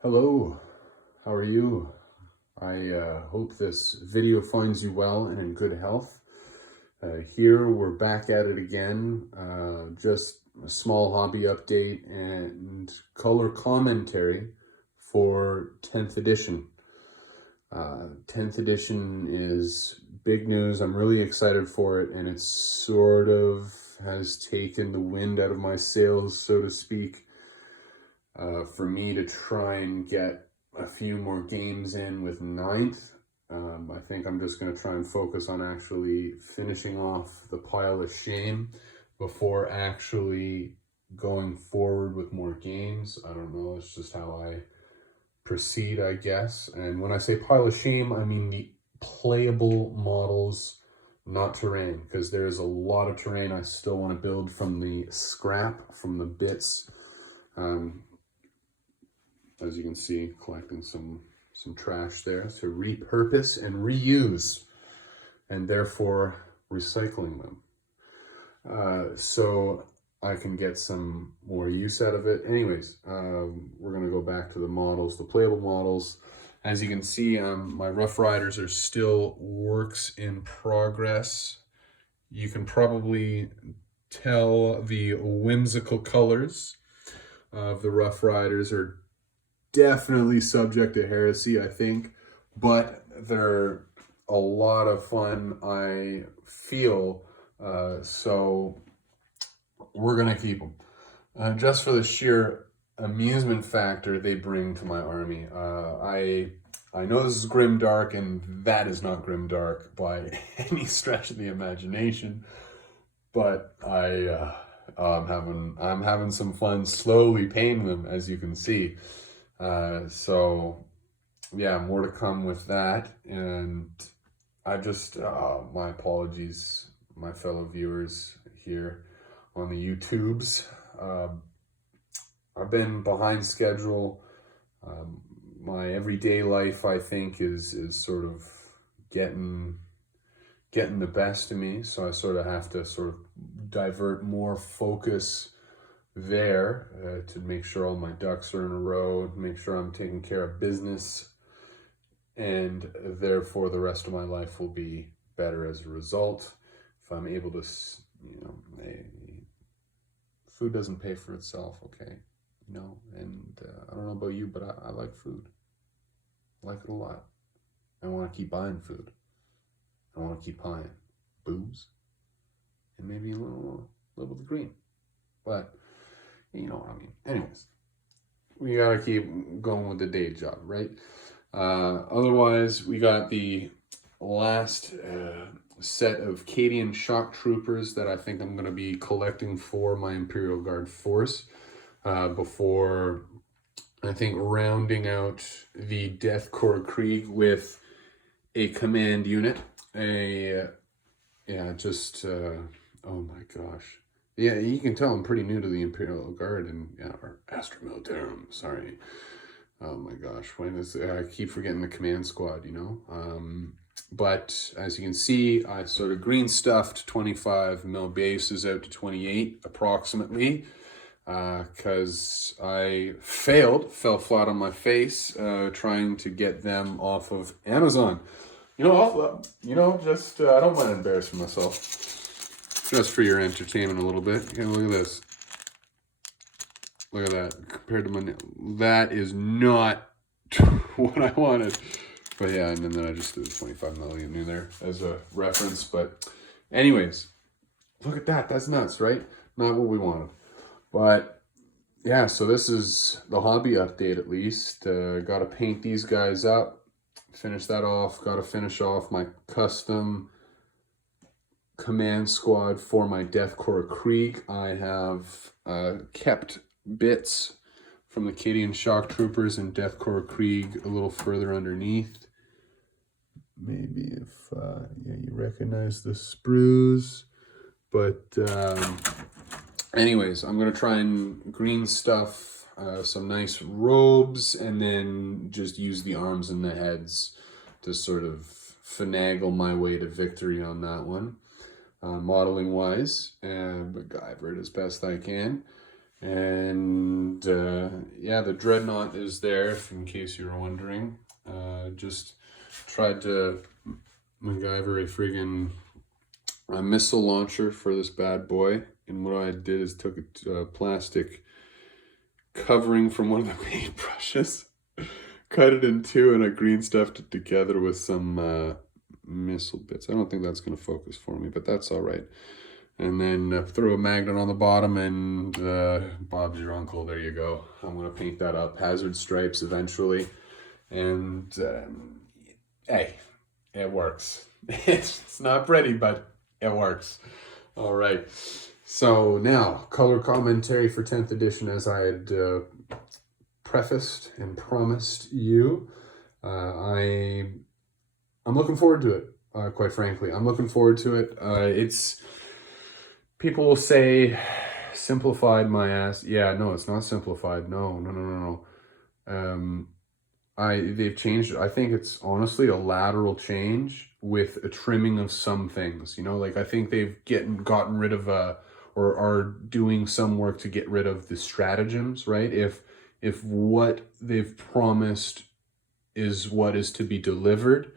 Hello, how are you? I hope this video finds you well and in good health. Here we're back at it again, just a small hobby update and color commentary for 10th edition. 10th edition is big news. I'm really excited for it, and it sort of has taken the wind out of my sails, so to speak, for me to try and get a few more games in with 9th. I think I'm just going to try and focus on actually finishing off the pile of shame before actually going forward with more games. I don't know, it's just how I proceed, I guess. And when I say pile of shame, I mean the playable models, not terrain, because there's a lot of terrain I still want to build from the scrap, from the bits. As you can see, collecting some trash there to repurpose and reuse, and therefore recycling them. So I can get some more use out of it. Anyways, we're gonna go back to the models, the playable models. As you can see, my Rough Riders are still works in progress. You can probably tell the whimsical colors of the Rough Riders are definitely subject to heresy, I think, but they're a lot of fun, I feel, so we're gonna keep them. Just for the sheer amusement factor they bring to my army. I know this is grim dark, and that is not grim dark by any stretch of the imagination, but I'm having some fun slowly painting them, as you can see. So yeah, more to come with that. And I just, my apologies, my fellow viewers here on the YouTubes. I've been behind schedule. My everyday life, I think, is sort of getting the best of me. So I sort of have to sort of divert more focus there to make sure all my ducks are in a row, make sure I'm taking care of business, and therefore the rest of my life will be better as a result. If I'm able to, food doesn't pay for itself, okay? And I don't know about you, but I like food. I like it a lot. I want to keep buying food. I want to keep buying booze, and maybe a little of the green, but you know what I mean. Anyways, we gotta keep going with the day job, right? Otherwise, we got the last set of Cadian shock troopers that I think I'm gonna be collecting for my Imperial Guard force before I think rounding out the Death Corps Krieg with a command unit. Oh my gosh. Yeah, you can tell I'm pretty new to the Imperial Guard and or Astra Militarum, sorry. Oh my gosh, I keep forgetting the command squad, but as you can see, I sort of green stuffed 25 mil bases out to 28 approximately, because I fell flat on my face trying to get them off of Amazon. I don't mind embarrassing myself. Just for your entertainment a little bit. Okay, look at this. Look at that. Compared to that is not what I wanted. But yeah, and then I just did 25 million in there as a reference. But anyways, look at that. That's nuts, right? Not what we wanted. But yeah, so this is the hobby update at least. Got to paint these guys up. Finish that off. Got to finish off my custom command squad for my Death Corps Krieg. I have kept bits from the Cadian shock troopers and Death Corps Krieg a little further underneath. Maybe if you recognize the sprues. But anyways, I'm gonna try and green stuff some nice robes, and then just use the arms and the heads to sort of finagle my way to victory on that one. Modeling wise, and MacGyver it as best I can. And yeah, the dreadnought is there, if in case you were wondering. Just tried to MacGyver a friggin' missile launcher for this bad boy. And what I did is took a plastic covering from one of the paintbrushes, cut it in two, and I green stuffed it together with some missile bits. I don't think that's going to focus for me, but that's all right. And then throw a magnet on the bottom, and Bob's your uncle. There you go. I'm going to paint that up. Hazard stripes eventually. And hey, it works. It's not pretty, but it works. All right. So now, color commentary for 10th edition, as I had prefaced and promised you. I'm looking forward to it, quite frankly. I'm looking forward to it. It's... People will say, simplified my ass. Yeah, no, it's not simplified. No. They've changed it. I think it's honestly a lateral change with a trimming of some things. You know, like I think they've gotten rid of or are doing some work to get rid of the stratagems, right? If what they've promised is what is to be delivered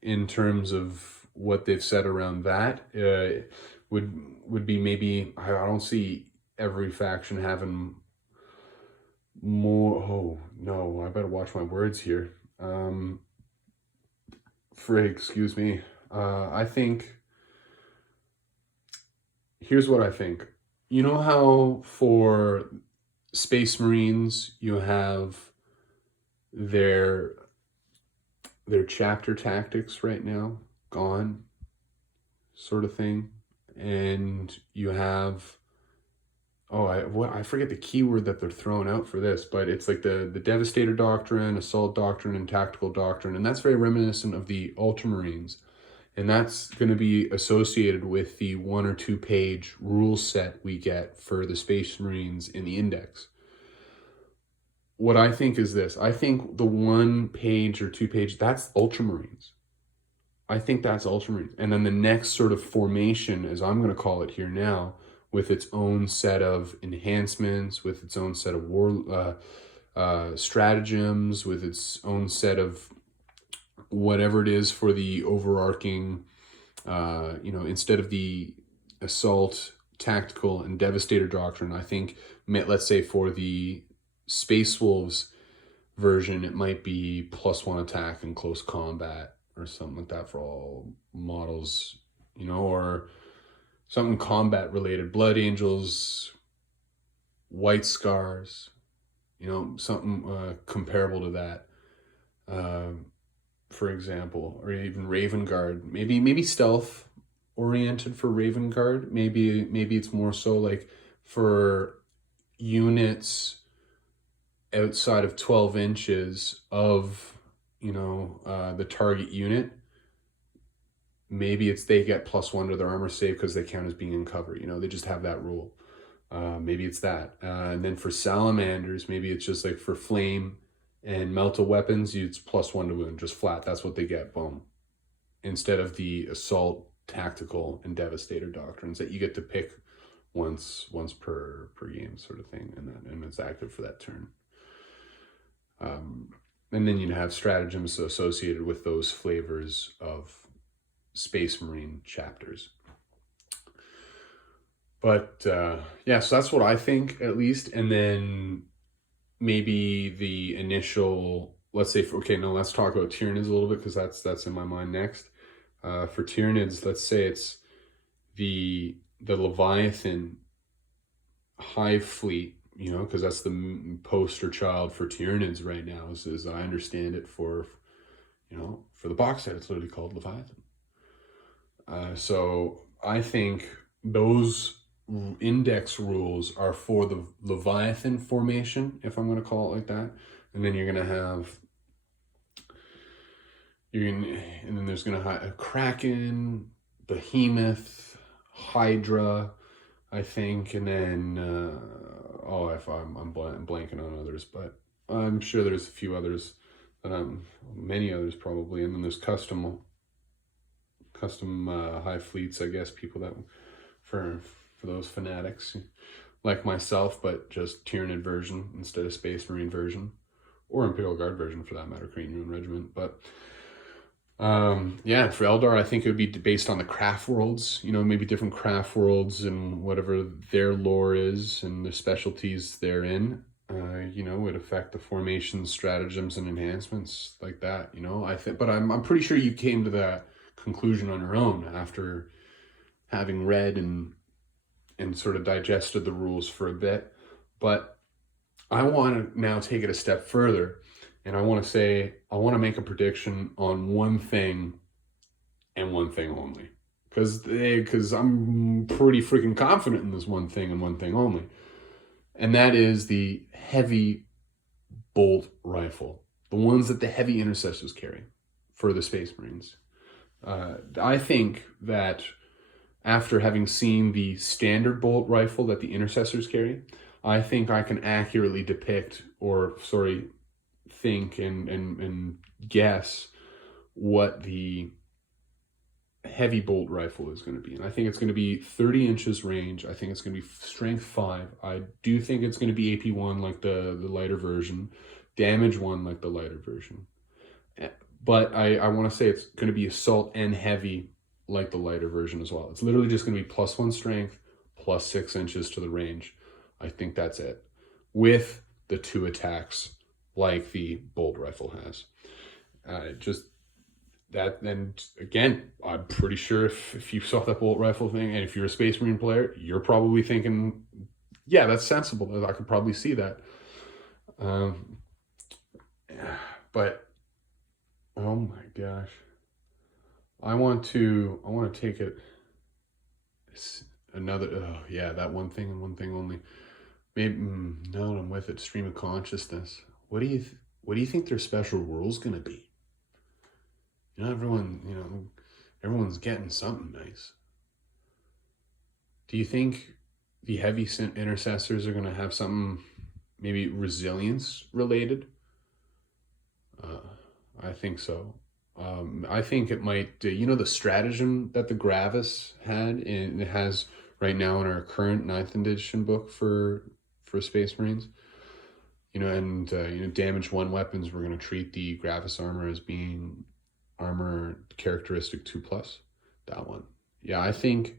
in terms of what they've said around that, would be maybe, I don't see every faction having more. Oh no, I better watch my words here. Excuse me. I think, here's what I think. You know how for Space Marines you have their chapter tactics right now gone, sort of thing, and you have, I forget the keyword that they're throwing out for this, but it's like the Devastator Doctrine, Assault Doctrine, and Tactical Doctrine, and that's very reminiscent of the Ultramarines, and that's going to be associated with the 1 or 2 page rule set we get for the Space Marines in the Index. What I think is this. I think the 1 page or 2 page, that's Ultramarines. I think that's Ultramarines. And then the next sort of formation, as I'm going to call it here now, with its own set of enhancements, with its own set of war stratagems, with its own set of whatever it is for the overarching, instead of the Assault, Tactical, and Devastator Doctrine, I think, let's say for the Space Wolves version, it might be +1 attack and close combat, or something like that for all models, or something combat related. Blood Angels, White Scars, something comparable to that, for example, or even Raven Guard. Maybe stealth oriented for Raven Guard. Maybe it's more so like for units outside of 12 inches of the target unit. Maybe they get +1 to their armor save because they count as being in cover. They just have that rule. Maybe it's that. And then for Salamanders, maybe it's just like for flame and melta weapons, it's +1 to wound, just flat. That's what they get, boom. Instead of the Assault, Tactical, and Devastator doctrines that you get to pick once per game, sort of thing, and it's active for that turn. And then you'd have stratagems associated with those flavors of Space Marine chapters. But yeah, so that's what I think, at least. And then maybe the initial, let's say, let's talk about Tyranids a little bit, because that's in my mind next. For Tyranids, let's say it's the Leviathan Hive Fleet, because that's the poster child for Tyranids right now, as I understand it, for the box set, it's literally called Leviathan. So I think those index rules are for the Leviathan formation, if I'm going to call it like that. And then you're going to have, and then there's going to have a Kraken, Behemoth, Hydra, I think, and then I'm blanking on others, but I'm sure there's a few others, many others probably. And then there's custom hive fleets, I guess, people that for those fanatics like myself, but just Tyranid version instead of Space Marine version, or Imperial Guard version for that matter, Korean Rune Regiment. But yeah, for Eldar, I think it would be based on the craft worlds, you know, maybe different craft worlds and whatever their lore is and the specialties they're in, you know, would affect the formations, stratagems, and enhancements like that, you know. I think, but I'm pretty sure you came to that conclusion on your own after having read and sort of digested the rules for a bit. But I want to now take it a step further, and I want to say, I want to make a prediction on one thing and one thing only. Because I'm pretty freaking confident in this one thing and one thing only. And that is the heavy bolt rifle. The ones that the heavy intercessors carry for the Space Marines. I think that after having seen the standard bolt rifle that the intercessors carry, I think I can accurately depict, think and guess what the heavy bolt rifle is going to be. And I think it's going to be 30 inches range. I think it's going to be strength 5. I do think it's going to be AP 1 like the lighter version, damage 1 like the lighter version. But I want to say it's going to be assault and heavy like the lighter version as well. It's literally just going to be +1 strength, +6 inches to the range. I think that's it. With the 2 attacks like the bolt rifle has. Just that, then again, I'm pretty sure if you saw that bolt rifle thing, and if you're a Space Marine player, you're probably thinking, yeah, that's sensible. I could probably see that. But oh my gosh, I want to take it another. Oh yeah, that one thing and one thing only. Maybe no, I'm with it. Stream of consciousness. What do you think their special rule's gonna be? You know, everyone's getting something nice. Do you think the heavy intercessors are gonna have something maybe resilience related? I think so. I think it might, you know, the stratagem that the Gravis had, and it has right now in our current 9th edition book for Space Marines, you know, and you know, damage 1 weapons, we're going to treat the Gravis armor as being armor characteristic 2+. That one, yeah, I think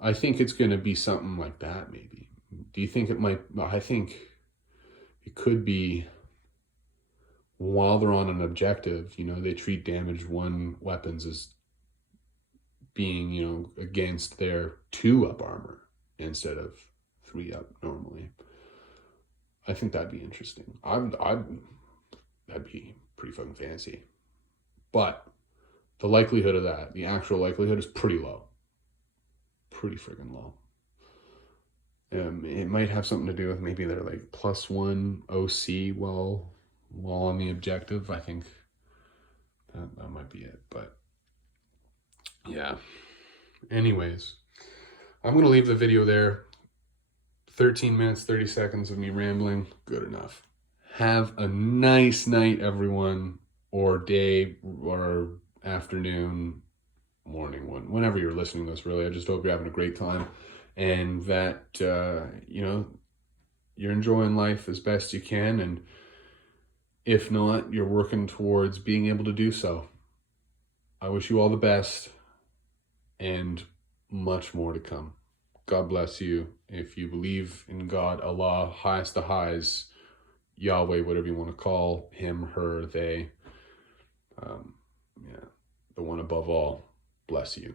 it's going to be something like that. Maybe. Do you think it might? I think it could be. While they're on an objective, you know, they treat damage 1 weapons as being, you know, against their 2-up armor instead of 3-up normally. I think that'd be interesting. That'd be pretty fucking fancy. But the likelihood of that, the actual likelihood, is pretty low. Pretty freaking low. It might have something to do with maybe they're like +1 OC while on the objective. I think that might be it. But yeah, anyways, I'm gonna leave the video there. 13 minutes 30 seconds of me rambling, good enough. Have a nice night, everyone, or day, or afternoon, morning, whenever you're listening to this. Really, I just hope you're having a great time, and that you know, you're enjoying life as best you can, and if not, you're working towards being able to do so. I wish you all the best, and much more to come. God bless you. If you believe in God, Allah, highest to highs, Yahweh, whatever you want to call him, her, they, yeah, the one above all, bless you.